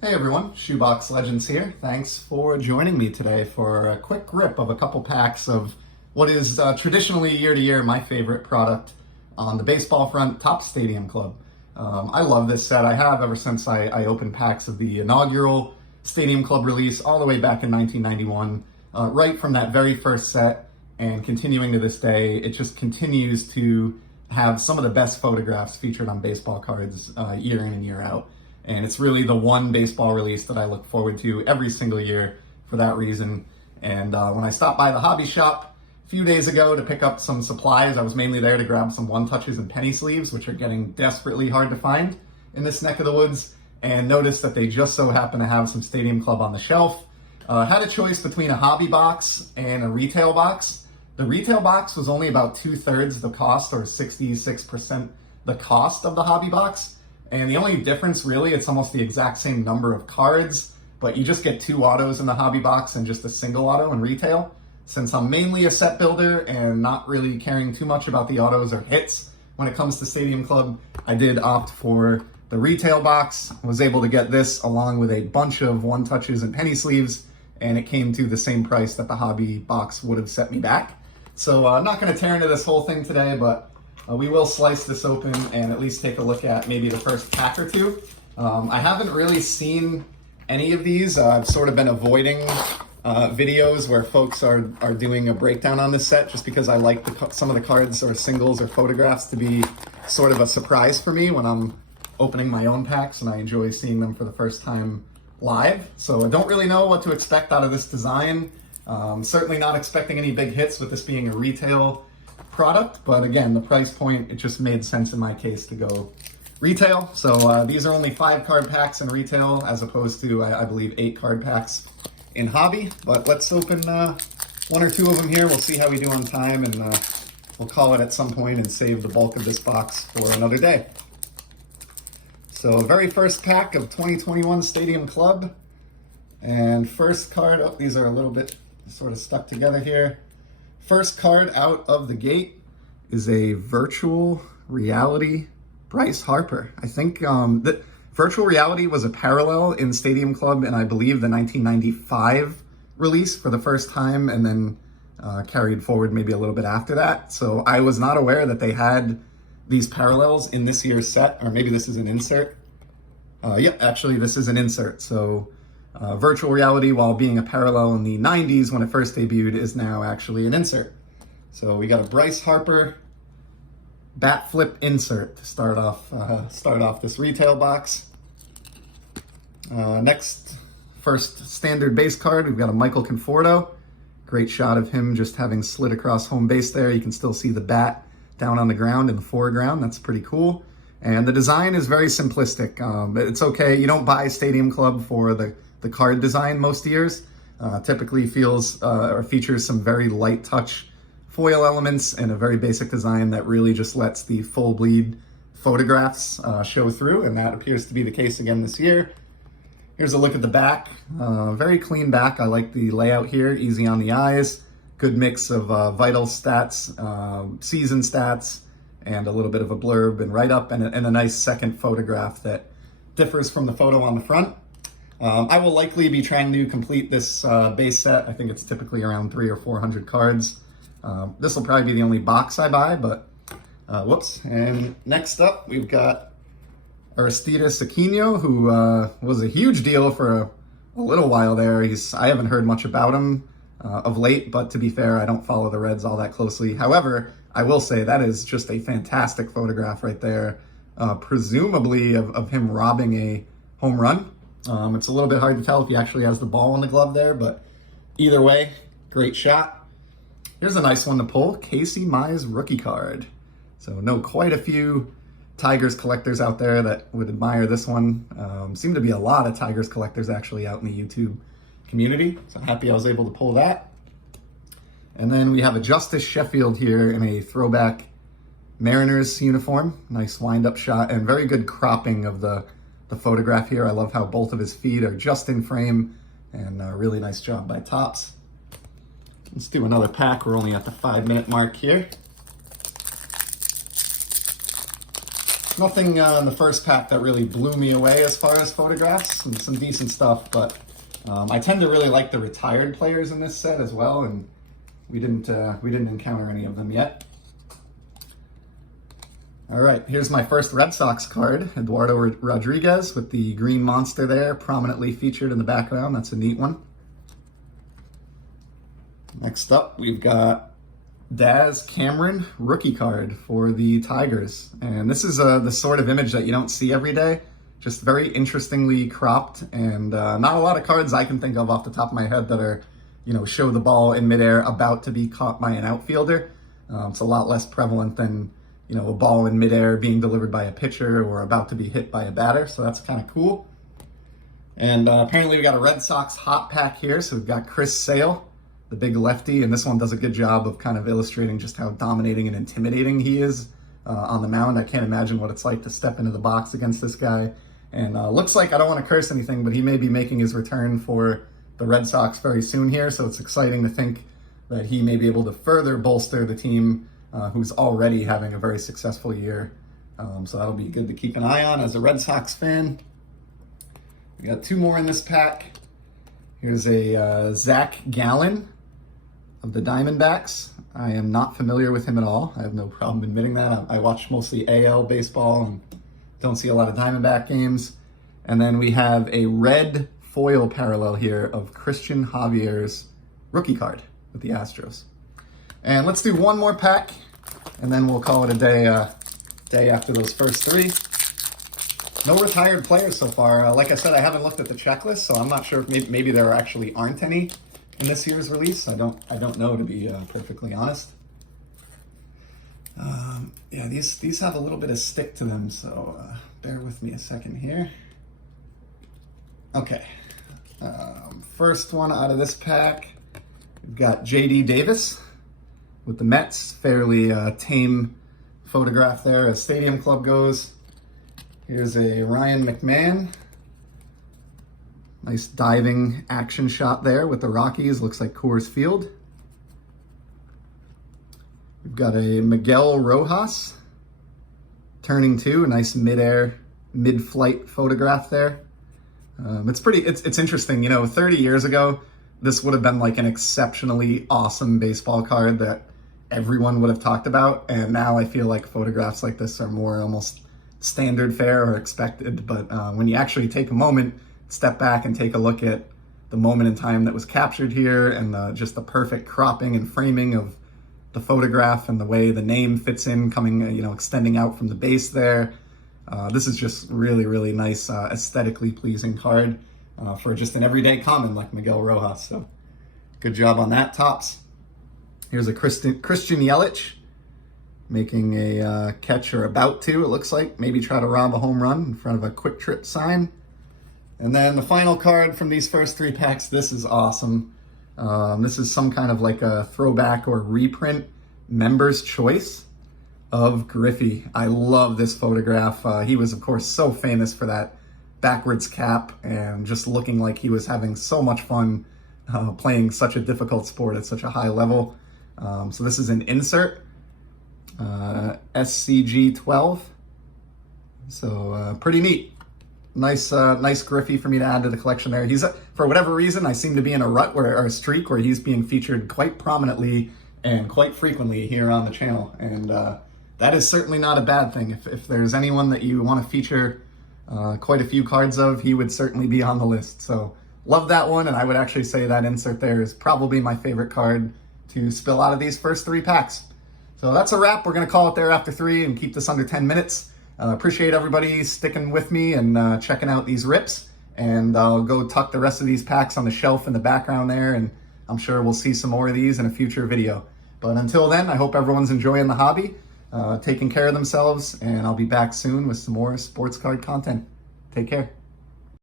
Hey everyone, Shoebox Legends here. Thanks for joining me today for a quick rip of a couple packs of what is traditionally year to year my favorite product on the baseball front, Topps Stadium Club. I love this set. I have ever since I opened packs of the inaugural Stadium Club release all the way back in 1991. Right from that very first set and continuing to this day, it just continues to have some of the best photographs featured on baseball cards year in and year out. And it's really the one baseball release that I look forward to every single year for that reason. And when I stopped by the hobby shop a few days ago to pick up some supplies, I was mainly there to grab some one touches and penny sleeves, which are getting desperately hard to find in this neck of the woods, and noticed that they just so happen to have some Stadium Club on the shelf. Had a choice between a hobby box and a retail box. The retail box was only about 2/3 the cost, or 66% the cost of the hobby box. And the only difference really, it's almost the exact same number of cards, but you just get 2 autos in the hobby box and just a single auto in retail. Since I'm mainly a set builder and not really caring too much about the autos or hits when it comes to Stadium Club, I did opt for the retail box. I was able to get this along with a bunch of one touches and penny sleeves, and it came to the same price that the hobby box would have set me back. So I'm not gonna tear into this whole thing today, but we will slice this open and at least take a look at maybe the first pack or two. I haven't really seen any of these. I've sort of been avoiding videos where folks are doing a breakdown on this set, just because I like some of the cards or singles or photographs to be sort of a surprise for me when I'm opening my own packs, and I enjoy seeing them for the first time live. So I don't really know what to expect out of this design. Certainly not expecting any big hits with this being a retail product, but again, the price point, it just made sense in my case to go retail. So these are only 5 card packs in retail as opposed to, I believe, 8 card packs in hobby. But let's open 1 or 2 of them here. We'll see how we do on time, and we'll call it at some point and save the bulk of this box for another day. So very first pack of 2021 Stadium Club. And first card, oh, these are a little bit sort of stuck together here. First card out of the gate is a virtual reality Bryce Harper. I think that virtual reality was a parallel in Stadium Club, and I believe the 1995 release for the first time, and then carried forward maybe a little bit after that. So I was not aware that they had these parallels in this year's set, or maybe this is an insert. Yeah, actually this is an insert. So virtual reality, while being a parallel in the 90s when it first debuted, is now actually an insert. So we got a Bryce Harper bat flip insert to start off this retail box. Next, first standard base card, we've got a Michael Conforto. Great shot of him just having slid across home base there. You can still see the bat down on the ground in the foreground. That's pretty cool. And the design is very simplistic. It's okay. You don't buy Stadium Club for the card design most years. Typically feels or features some very light touch foil elements and a very basic design that really just lets the full bleed photographs show through, and that appears to be the case again this year. Here's a look at the back. Very clean back. I like the layout here, easy on the eyes. Good mix of vital stats, season stats, and a little bit of a blurb and write-up, and a nice second photograph that differs from the photo on the front. I will likely be trying to complete this base set. I think it's typically around 300 or 400 cards. This will probably be the only box I buy, but whoops. And next up, we've got Aristides Aquino, who was a huge deal for a little while there. I haven't heard much about him of late, but to be fair, I don't follow the Reds all that closely. However, I will say that is just a fantastic photograph right there, presumably of him robbing a home run. It's a little bit hard to tell if he actually has the ball in the glove there, but either way, great shot. Here's a nice one to pull, Casey Mize rookie card. So know quite a few Tigers collectors out there that would admire this one. Seem to be a lot of Tigers collectors actually out in the YouTube community, so I'm happy I was able to pull that. And then we have a Justice Sheffield here in a throwback Mariners uniform. Nice wind-up shot and very good cropping of the photograph here. I love how both of his feet are just in frame, and a really nice job by Topps. Let's do another pack. We're only at the 5-minute mark here. Nothing in the first pack that really blew me away as far as photographs. Some decent stuff, but I tend to really like the retired players in this set as well, and we didn't encounter any of them yet. All right, here's my first Red Sox card, Eduardo Rodriguez with the green monster there, prominently featured in the background. That's a neat one. Next up, we've got Daz Cameron rookie card for the Tigers. And this is the sort of image that you don't see every day. Just very interestingly cropped, and not a lot of cards I can think of off the top of my head that are, show the ball in midair about to be caught by an outfielder. It's a lot less prevalent than a ball in midair being delivered by a pitcher or about to be hit by a batter. So that's kind of cool. And apparently we got a Red Sox hot pack here. So we've got Chris Sale, the big lefty. And this one does a good job of kind of illustrating just how dominating and intimidating he is on the mound. I can't imagine what it's like to step into the box against this guy. And looks like, I don't want to curse anything, but he may be making his return for the Red Sox very soon here. So it's exciting to think that he may be able to further bolster the team who's already having a very successful year. So that'll be good to keep an eye on as a Red Sox fan. We got two more in this pack. Here's a Zach Gallen of the Diamondbacks. I am not familiar with him at all. I have no problem admitting that. I watch mostly AL baseball and don't see a lot of Diamondback games. And then we have a red foil parallel here of Christian Javier's rookie card with the Astros. And let's do one more pack, and then we'll call it a day after those first three. No retired players so far. Like I said, I haven't looked at the checklist, so I'm not sure if maybe there actually aren't any in this year's release. I don't know, to be perfectly honest. Yeah, these have a little bit of stick to them, so bear with me a second here. Okay, first one out of this pack, we've got J.D. Davis with the Mets. Fairly tame photograph there as Stadium Club goes. Here's a Ryan McMahon. Nice diving action shot there with the Rockies. Looks like Coors Field. We've got a Miguel Rojas turning two. A nice mid-flight photograph there. It's interesting. 30 years ago, this would have been like an exceptionally awesome baseball card that everyone would have talked about. And now I feel like photographs like this are more almost standard fare or expected. But when you actually take a moment, step back and take a look at the moment in time that was captured here and just the perfect cropping and framing of the photograph and the way the name fits in, coming, extending out from the base there. This is just really, really nice, aesthetically pleasing card for just an everyday common like Miguel Rojas. So good job on that, Topps. Here's a Christian Yelich making a catch, or about to, it looks like. Maybe try to rob a home run in front of a Quick Trip sign. And then the final card from these first three packs. This is awesome. This is some kind of like a throwback or reprint member's choice of Griffey. I love this photograph. He was, of course, so famous for that backwards cap and just looking like he was having so much fun playing such a difficult sport at such a high level. So this is an insert, SCG 12. So pretty neat. Nice Griffey for me to add to the collection there. He's, for whatever reason, I seem to be in a rut or a streak where he's being featured quite prominently and quite frequently here on the channel. And that is certainly not a bad thing. If there's anyone that you want to feature quite a few cards of, he would certainly be on the list. So love that one, and I would actually say that insert there is probably my favorite card to spill out of these first three packs. So that's a wrap. We're going to call it there after three and keep this under 10 minutes. Appreciate everybody sticking with me and checking out these rips. And I'll go tuck the rest of these packs on the shelf in the background there, and I'm sure we'll see some more of these in a future video. But until then, I hope everyone's enjoying the hobby, taking care of themselves, and I'll be back soon with some more sports card content. Take care.